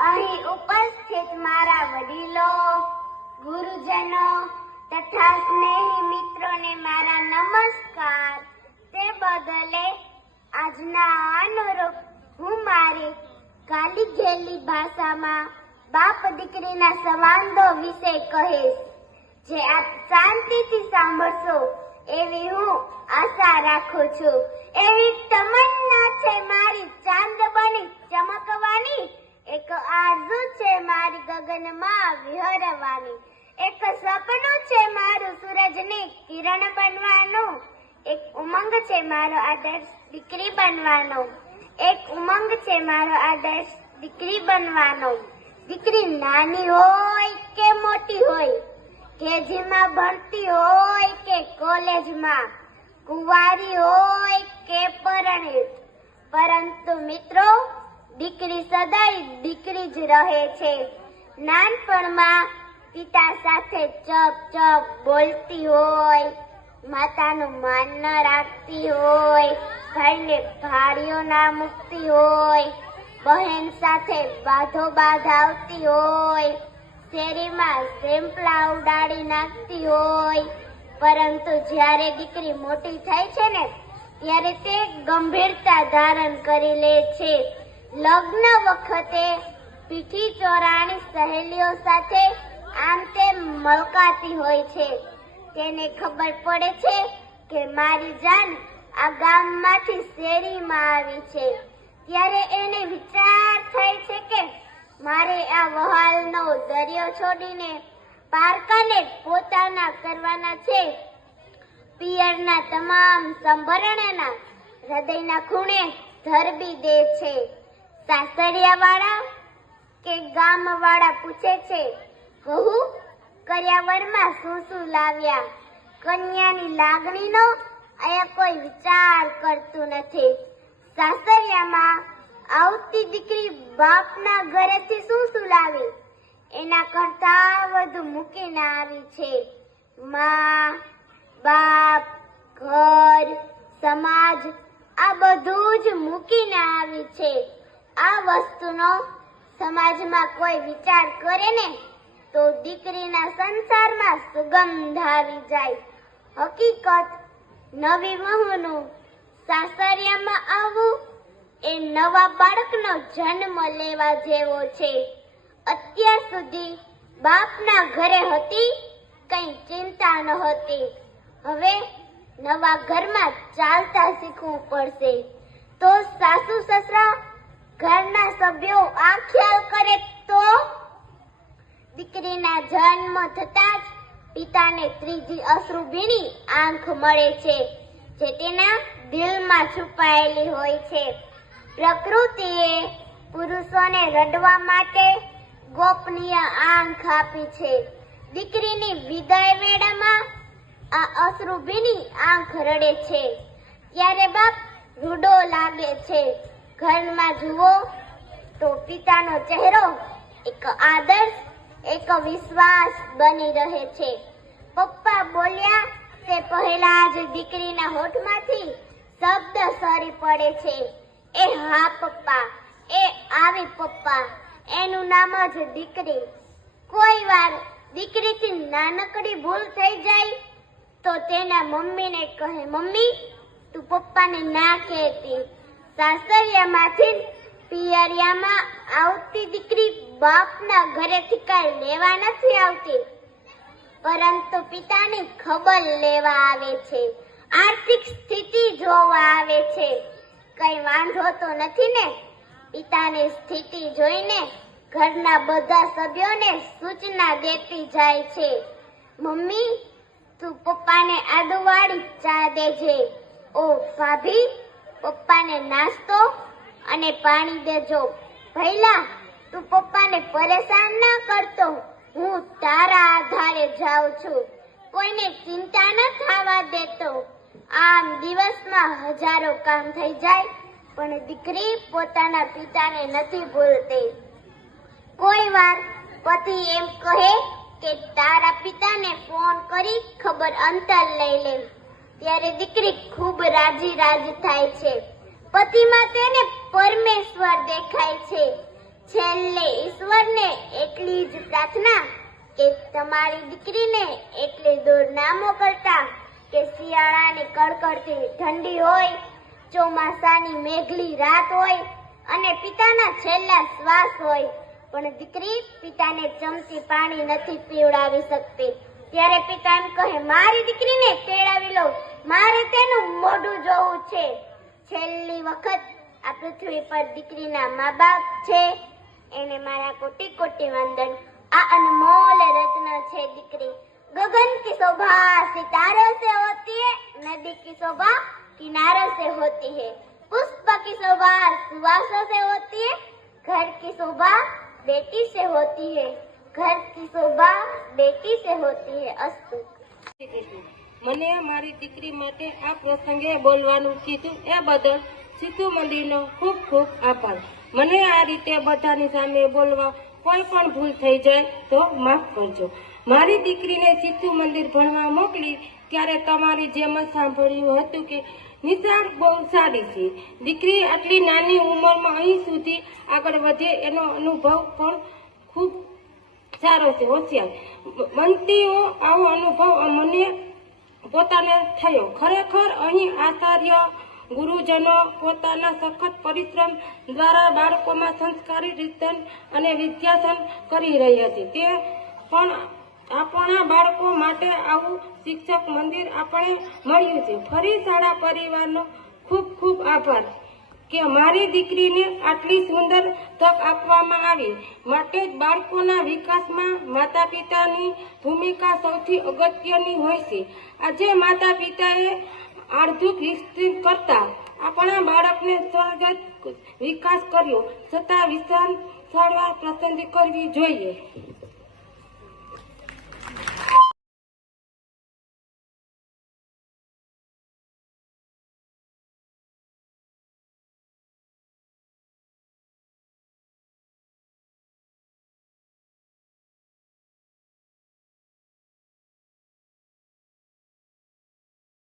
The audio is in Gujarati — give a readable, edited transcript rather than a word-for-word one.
અહીં ઉપસ્થિત મારા વડીલો, ગુરુજનો તથા સ્નેહી મિત્રોને મારા નમસ્કાર. તે બદલે આજના અનુરૂપ હું મારી ગાલી ગેલી ભાષામાં બાપ દીકરીના સંવાદો વિશે કહીશ, જે આપ શાંતિથી સાંભળશો એવી હું આશા રાખું છું. એવી તમન્ના છે મારી ચાંદ બની ચમકવાની, એક આરઝુ છે મારી ગગનમાં વિહરવાની, એક સપનું છે મારું સૂરજની કિરણ બનવાનું, એક ઉમંગ છે મારો આદર્શ દીકરી બનવાનો, એક ઉમંગ છે મારો આદર્શ દીકરી બનવાનો. દીકરી નાની હોય કે મોટી હોય, કેજીમાં ભણતી હોય કે કોલેજમાં, કુંવારી હોય કે પરણિત, પરંતુ મિત્રો દીકરી સદાય દીકરી જ રહે છે. નાનપણમાં પિતા સાથે ચપ ચપ બોલતી હોય, માતાનું માન ન રાખતી હોય, ભાઈને ભાળીઓ ના મૂકતી હોય, બહેન સાથે બાધો બાધ આવતી હોય, શેરીમાં સેમ્પલા ઉડાડી નાખતી હોય, પરંતુ જ્યારે દીકરી મોટી થાય છે ને ત્યારે તે ગંભીરતા ધારણ કરી લે છે. લગ્ન વખતે પીઠી ચોરાણી સહેલીઓ સાથે આમ તેમ મલકાતી હોય છે. તેને ખબર પડે છે કે મારી જાન આ ગામમાંથી શેરીમાં આવી છે. ત્યારે એને વિચાર થાય છે કે મારે આ વહાલનો દરિયો છોડીને પારકાને પોતાના કરવાના છે. પિયરના તમામ સંભરણેના હૃદયના ખૂણે ધરબી દે છે. સાસરિયાવાળા કે ગામવાળા પૂછે છે, વહુ કર્યાવરમાં શું શું લાવ્યા? કન્યાની લાગણીનો અહીંયા કોઈ વિચાર કરતું નથી. સાસરિયામાં આવતી દીકરી બાપના ઘરેથી શું શું લાવી એના કરતા વધુ મૂકીને આવી છે. માં, બાપ, ઘર, સમાજ આ બધું જ મૂકીને આવી છે. આ વસ્તુનો સમાજમાં કોઈ વિચાર કરે ને તો દીકરીના સંસારમાં સુગંધ આવી જાય. હકીકત નવી વહુનું સાસરિયામાં આવવું એ નવા બાળકનો જન્મ લેવા જેવો છે. અત્યાર સુધી બાપના ઘરે હતી કઈ ચિંતા નહોતી, હવે નવા ઘરમાં ચાલતા શીખવું પડશે. તો સાસુ સસરા ઘરના સભ્યો આ ખ્યાલ કરે તો દીકરીના જન્મ થતા જ પિતાને ત્રીજી અશ્રુભીની આંખ મળે છે, જે તેના દિલમાં છુપાયેલી હોય છે. પ્રકૃતિએ પુરુષોને રડવા માટે ગોપનીય આંખ આપી છે. દીકરીની વિદાય વેળામાં આ અશ્રુભીની આંખ રડે છે. ત્યારે બાપ રૂડો લાગે છે. ઘરમાં જુઓ તો પિતાનો ચહેરો એક આદર્શ, એક વિશ્વાસ બની રહે છે. પપ્પા બોલ્યા તે પહેલા જ દીકરીના હોઠમાંથી શબ્દ સરી પડે છે, એ હા પપ્પા, એ આવી પપ્પા, એનું નામ જ દીકરી. કોઈ વાર દીકરીથી નાનકડી ભૂલ થઈ જાય તો તેના મમ્મીને કહે, મમ્મી તું પપ્પાને ના કહેતી. સાસરિયામાંથી પિયરિયામાં આવતી દીકરી બાપના ઘરેથી કાંઈ લેવા નથી આવતી, પરંતુ પિતાની ખબર લેવા આવે છે, આર્થિક સ્થિતિ જોવા આવે છે. કઈ વાંધો તો નથી ને? પિતાની સ્થિતિ જોઈને ઘરના બધા સભ્યોને સૂચના દેતી જાય છે, મમ્મી તું પપ્પાને આદુવાળી ચા દેજે. ઓ ભાભી, પપ્પાને નાસ્તો અને પાણી દેજો. ભઈલા તું પપ્પાને પરેશાન ના કરતો, હું તારા આધારે જાઉં છું, કોઈને ચિંતા ન થવા દેતો. આમ દિવસમાં હજારો કામ થઈ જાય પણ દીકરી પોતાના પિતાને નથી ભૂલતી. કોઈ વાર પતિ એમ કહે કે તારા પિતાને ફોન કરી ખબર અંતર લઈ લે, ત્યારે દીકરી ખૂબ રાજી રાજી થાય છે. પતિમાં તેને પરમેશ્વર દેખાય છે. છેલ્લે ઈશ્વરને એટલી જ પ્રાર્થના કે તમારી દીકરીને એટલે દૂર ના મોકલતા કે શિયાળાની કડકડતી ઠંડી હોય, ચોમાસાની મેઘલી રાત હોય અને પિતાના છેલ્લા શ્વાસ હોય, પણ દીકરી પિતાને ચમચી પાણી નથી પીવડાવી શકતી. ત્યારે પિતા એમ કહે, મારી દીકરીને તેડાવી લો, મારે તેનું મોઢું જોવું છે. છેલ્લી વખત આ પૃથ્વી પર દીકરીના મા બાપ છે, એને મારા કોટી કોટી વંદન. આ अनमोल रत्न છે દીકરી. गगन की शोभा सितारों से होती है, नदी की शोभा किनारों से होती है, पुष्प की शोभा सुवासों से होती है, घर की शोभा बेटी से होती है, घर की शोभा बेटी से होती है. अस्तु. મને મારી દીકરી માટે આ પ્રસંગે બોલવાનું કીધું એ બદલ સિદ્ધુ મંદિરનો ખૂબ ખૂબ આભાર. મને આ રીતે બધાની સામે બોલવા કોઈ પણ ભૂલ થઈ જાય તો માફ કરજો. મારી દીકરીને સિદ્ધુ મંદિર ભણવા મોકલી ત્યારે તમારી જેમ જ સાંભળ્યું હતું કે નિશાળ બહુ સારી છે. દીકરી આટલી નાની ઉંમરમાં અહીં સુધી આગળ વધે એનો અનુભવ પણ ખૂબ સારો છે, હોશિયાર. બનતીઓ આવો અનુભવ મને પોતાને થયો. ખરેખર અહીં આચાર્ય ગુરુજનો પોતાના સખત પરિશ્રમ દ્વારા બાળકોમાં સંસ્કારી રીતન અને વિદ્યાસન કરી રહ્યા છે. તે પણ આપણા બાળકો માટે આવું શિક્ષક મંદિર આપણે મળ્યું છે. ફરી શાળા પરિવારનો ખૂબ ખૂબ આભાર કે મારી દીકરીને આટલી સુંદર તક આપવામાં આવી. માટે જ બાળકોના વિકાસમાં માતા પિતાની ભૂમિકા સૌથી અગત્યની હોય છે. આજે માતા પિતાએ આર્થિક વિકસિત કરતા આપણા બાળકને સ્વર્ગત વિકાસ કર્યો, છતાં વિશાળ શાળા પસંદ કરવી જોઈએ.